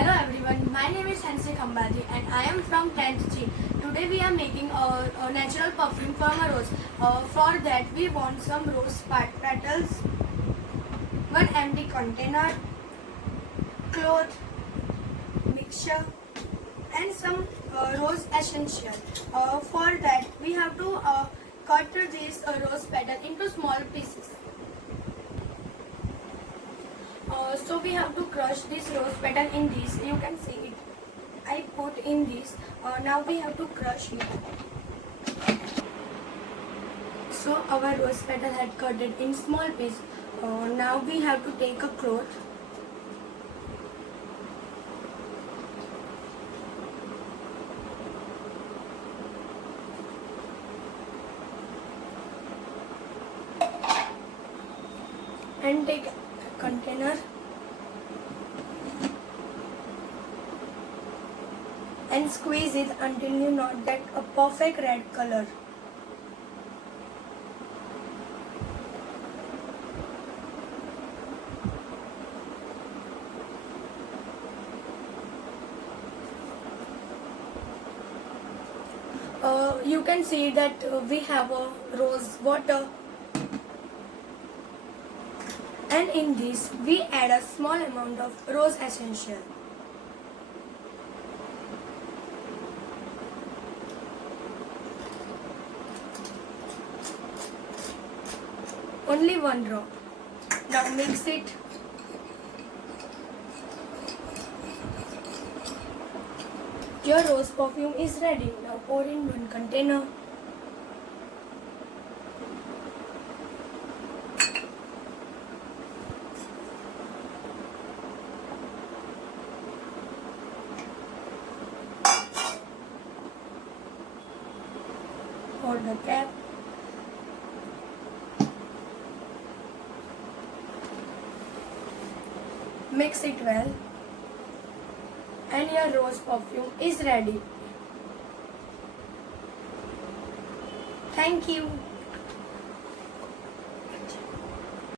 Hello everyone, my name is Hansi Khambadi and I am from 10th G. Today we are making a natural perfume from a rose. For that we want some rose petals, one empty container, cloth, mixture and some rose essential. For that we have to cut these rose petals into small pieces. So we have to crush this rose petal in this. You can see it. I put in this. Now we have to crush it. So our rose petal had cut it in small piece. Now we have to take a cloth. And take a container and squeeze it until you not get a perfect red color. You can see that we have a rose water. And in this, we add a small amount of rose essential. Only one drop. Now mix it. Your rose perfume is ready. Now pour in one container. Hold the cap. Mix it well. And your rose perfume is ready. Thank you.